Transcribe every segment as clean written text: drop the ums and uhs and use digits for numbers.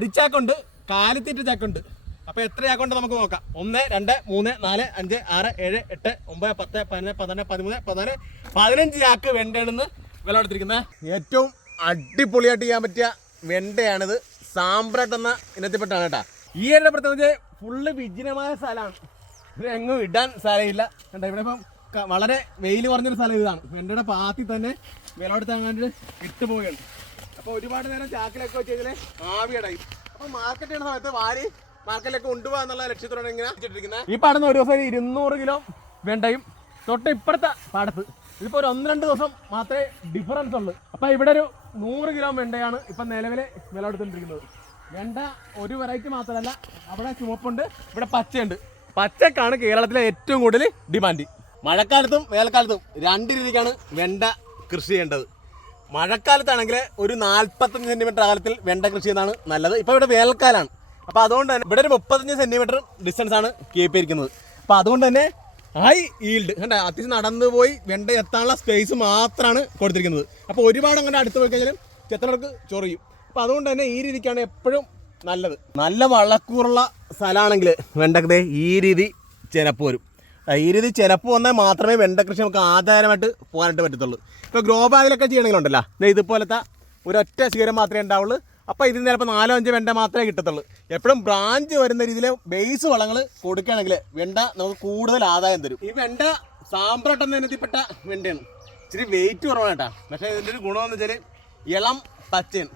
അരിച്ചാക്കുണ്ട്, കാലിത്തീറ്റ ചാക്കുണ്ട്. അപ്പോൾ എത്ര ചാക്കുണ്ട് നമുക്ക് നോക്കാം. 1, 2, 3, 4, 5, 6, 7, 8, 9, 10, 11, 12, 13, 14, 15 ചാക്ക് വെണ്ടയാണെന്ന് വില എടുത്തിരിക്കുന്നത്. ഏറ്റവും അടിപൊളിയായിട്ട് ചെയ്യാൻ പറ്റിയ വെണ്ടയാണിത്. സാമ്പ്രാട്ട് എന്ന ഇനത്തിൽപ്പെട്ടാണ് കേട്ടോ. ഈ ഏരിയ പ്രത്യേകിച്ച് ഫുള്ള് വിജനമായ സ്ഥലമാണ്. ഇത് എങ്ങും ഇടാൻ സ്ഥലമില്ല കേട്ടോ. ഇവിടെ ഇപ്പം വളരെ വെയിൽ കുറഞ്ഞൊരു സ്ഥലം ഇതാണ്. വെണ്ടയുടെ പാത്തി തന്നെ വിലയെടുത്ത് അങ്ങാണ്ട് ഇട്ട് പോവുകയാണ്. അപ്പോൾ ഒരുപാട് നേരം ചാക്കിലൊക്കെ വെച്ച് കഴിഞ്ഞാൽ ആവിയടായി. അപ്പോൾ മാർക്കറ്റ് ചെയ്യുന്ന സമയത്ത് വാരി മാർക്കറ്റിലേക്ക് കൊണ്ടുപോകാൻ എന്നുള്ള ലക്ഷ്യത്തോടെ ഇങ്ങനെ വെച്ചിട്ടിരിക്കുന്നത്. ഈ പാടുന്ന ഒരു ദിവസം 200 കിലോ വെണ്ടയും തൊട്ട് ഇപ്പുറത്തെ പാടത്ത് ഇതിപ്പോൾ ഒരു 1-2 ദിവസം മാത്രമേ ഡിഫറൻസ് ഉള്ളൂ. അപ്പോൾ ഇവിടെ ഒരു 100 കിലോ വെണ്ടയാണ് ഇപ്പം നിലവിൽ വില എടുത്തുകൊണ്ടിരിക്കുന്നത്. വെണ്ട ഒരു വെറൈറ്റി മാത്രമല്ല, അവിടെ ചുവപ്പുണ്ട്, ഇവിടെ പച്ചയുണ്ട്. പച്ചക്കാണ് കേരളത്തിലെ ഏറ്റവും കൂടുതൽ ഡിമാൻഡ്. മഴക്കാലത്തും വേനൽക്കാലത്തും 2 രീതിക്കാണ് വെണ്ട കൃഷി ചെയ്യേണ്ടത്. മഴക്കാലത്താണെങ്കിൽ ഒരു 45 സെൻറ്റിമീറ്റർ അകലത്തിൽ വെണ്ട കൃഷി ചെയ്യുന്നതാണ് നല്ലത്. ഇപ്പോൾ ഇവിടെ വേനൽക്കാലമാണ്. അപ്പോൾ അതുകൊണ്ട് തന്നെ ഇവിടെ ഒരു 35 സെൻറ്റിമീറ്റർ ഡിസ്റ്റൻസാണ് കീപ്പ് ചെയ്തിരിക്കുന്നത്. അപ്പോൾ അതുകൊണ്ട് തന്നെ ഹൈ ഈൽഡ് കണ്ട അത്യാവശ്യം നടന്നു പോയി വെണ്ട എത്താനുള്ള സ്പേസ് മാത്രമാണ് കൊടുത്തിരിക്കുന്നത്. അപ്പോൾ ഒരുപാട് അങ്ങനെ അടുത്ത് പോയി കഴിഞ്ഞാലും ചെത്തണർക്ക് ചൊറിയും. അപ്പോൾ അതുകൊണ്ട് തന്നെ ഈ രീതിക്കാണ് എപ്പോഴും നല്ലത്. നല്ല വളക്കൂറുള്ള സ്ഥലമാണെങ്കിൽ വെണ്ടക്കതേ ഈ രീതി ചിലപ്പ് വരും. ഈ രീതി ചിലപ്പ് വന്നാൽ മാത്രമേ വെണ്ട കൃഷി നമുക്ക് ആധാരമായിട്ട് പോകാനായിട്ട് പറ്റത്തുള്ളൂ. ഇപ്പോൾ ഗ്രോ ബാഗിലൊക്കെ ചെയ്യണമെങ്കിലുണ്ടല്ലോ, ഇതുപോലത്തെ ഒരൊറ്റ ശീലം മാത്രമേ ഉണ്ടാവുള്ളൂ. അപ്പോൾ ഇതിന് ചിലപ്പോൾ 4-5 വെണ്ട മാത്രമേ കിട്ടത്തുള്ളൂ. എപ്പോഴും ബ്രാഞ്ച് വരുന്ന രീതിയിൽ ബേസ് വളങ്ങൾ കൊടുക്കുകയാണെങ്കിൽ വെണ്ട നമുക്ക് കൂടുതൽ ആദായം തരും. ഈ വെണ്ട സാമ്പ്രാട്ട് എന്ന ഇനത്തിൽപ്പെട്ട വെണ്ടയാണ്. ഇച്ചിരി വെയിറ്റ് കുറവാണ് കേട്ടോ. പക്ഷേ ഇതിൻ്റെ ഒരു ഗുണമെന്ന് വെച്ചാൽ ഇളം പച്ചയാണ്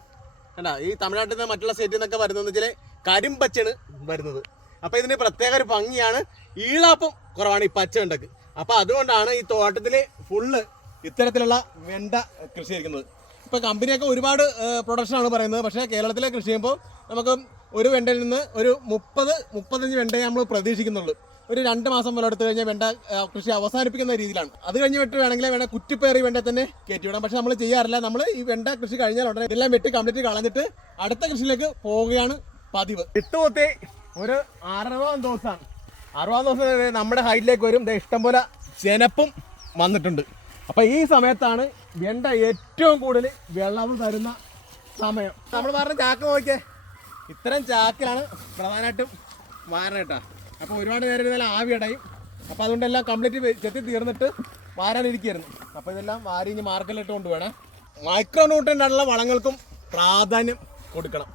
കേട്ടോ. ഈ തമിഴ്നാട്ടിൽ നിന്ന് മറ്റുള്ള സ്റ്റേറ്റിൽ നിന്നൊക്കെ വരുന്നതെന്ന് വെച്ചാൽ കരിമ്പച്ചയാണ് വരുന്നത്. അപ്പോൾ ഇതിന് പ്രത്യേക ഒരു ഭംഗിയാണ്. ഈളാപ്പം കുറവാണ് ഈ പച്ച വെണ്ടക്ക്. അപ്പോൾ അതുകൊണ്ടാണ് ഈ തോട്ടത്തിൽ ഫുള്ള് ഇത്തരത്തിലുള്ള വെണ്ട കൃഷി ചെയ്യുന്നത്. ഇപ്പോൾ കമ്പനിയൊക്കെ ഒരുപാട് പ്രൊഡക്ഷനാണ് പറയുന്നത്. പക്ഷേ കേരളത്തിലെ കൃഷി ചെയ്യുമ്പോൾ നമുക്ക് ഒരു വെണ്ടയിൽ നിന്ന് ഒരു 30-35 വെണ്ടയെ നമ്മൾ പ്രതീക്ഷിക്കുന്നുള്ളൂ. ഒരു 2 മാസം പോലെ എടുത്തു കഴിഞ്ഞാൽ വെണ്ട കൃഷി അവസാനിപ്പിക്കുന്ന രീതിയിലാണ്. അത് കഴിഞ്ഞ് വിട്ട് വേണമെങ്കിൽ വേണ്ട കുറ്റിപ്പേറി വെണ്ട തന്നെ കയറ്റി വിടാം. പക്ഷേ നമ്മൾ ചെയ്യാറില്ല. നമ്മൾ ഈ വെണ്ട കൃഷി കഴിഞ്ഞാൽ ഉടനെ ഇതെല്ലാം വെട്ടി കംപ്ലീറ്റ് കളഞ്ഞിട്ട് അടുത്ത കൃഷിയിലേക്ക് പോവുകയാണ് പതിവ്. ഇട്ടുകൊത്തി ഒരു 60 ദിവസമാണ്. 60 ദിവസം നമ്മുടെ ഹൈറ്റിലേക്ക് വരും. ഇഷ്ടംപോലെ ചെനപ്പും വന്നിട്ടുണ്ട്. അപ്പോൾ ഈ സമയത്താണ് വെണ്ട ഏറ്റവും കൂടുതൽ വെള്ളം തരുന്ന സമയം. നമ്മൾ പറഞ്ഞ ചാക്ക് നോക്കിയേ, ഇത്തരം ചാക്കിലാണ് പ്രധാനമായിട്ടും വാരണം കേട്ടോ. അപ്പോൾ ഒരുപാട് നേരം ഇരുന്നാലും ആവി അടയും. അപ്പോൾ അതുകൊണ്ടെല്ലാം കംപ്ലീറ്റ് ചെത്തി തീർന്നിട്ട് വാരാനിരിക്കുകയായിരുന്നു. അപ്പോൾ ഇതെല്ലാം വാരി ഇനി മാർക്കറ്റിലിട്ട് കൊണ്ടുപോകണം. മൈക്രോ ന്യൂട്രിയൻ്റായിട്ടുള്ള വളങ്ങൾക്കും പ്രാധാന്യം കൊടുക്കണം.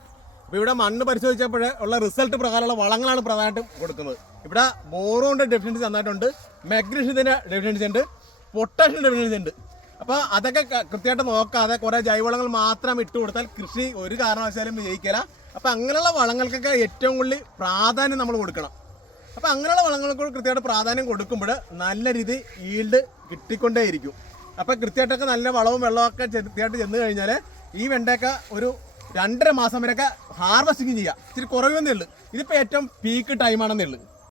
അപ്പോൾ ഇവിടെ മണ്ണ് പരിശോധിച്ചപ്പോൾ ഉള്ള റിസൾട്ട് പ്രകാരമുള്ള വളങ്ങളാണ് പ്രധാനമായിട്ടും കൊടുക്കുന്നത്. ഇവിടെ ബോറോണിൻ്റെ ഡെഫിഷ്യൻസി നന്നായിട്ടുണ്ട്, മഗ്നീഷ്യത്തിൻ്റെ ഡെഫിഷ്യൻസി ഉണ്ട്, പൊട്ടാഷ്യം ഡെഫിഷ്യൻസി ഉണ്ട്. അപ്പോൾ അതൊക്കെ കൃത്യമായിട്ട് നോക്കാതെ കുറേ ജൈവവളങ്ങൾ മാത്രം ഇട്ട് കൊടുത്താൽ കൃഷി ഒരു കാരണവശാലും വിജയിക്കില്ല. അപ്പോൾ അങ്ങനെയുള്ള വളങ്ങൾക്കൊക്കെ ഏറ്റവും കൂടുതൽ പ്രാധാന്യം നമ്മൾ കൊടുക്കണം. അപ്പോൾ അങ്ങനെയുള്ള വളങ്ങൾക്ക് കൃത്യമായിട്ട് പ്രാധാന്യം കൊടുക്കുമ്പോൾ നല്ല രീതി ഈൽഡ് കിട്ടിക്കൊണ്ടേയിരിക്കും. അപ്പോൾ കൃത്യമായിട്ടൊക്കെ നല്ല വളവും വെള്ളമൊക്കെ കൃത്യമായിട്ട് ചെന്ന് കഴിഞ്ഞാൽ ഈ വെണ്ടയൊക്കെ ഒരു 2.5 മാസം വരെയൊക്കെ ഹാർവസ്റ്റിങ് ചെയ്യാം. ഇച്ചിരി കുറവെന്നേ ഉള്ളൂ. ഇതിപ്പോൾ ഏറ്റവും പീക്ക് ടൈമാണെന്നേ ഉള്ളൂ.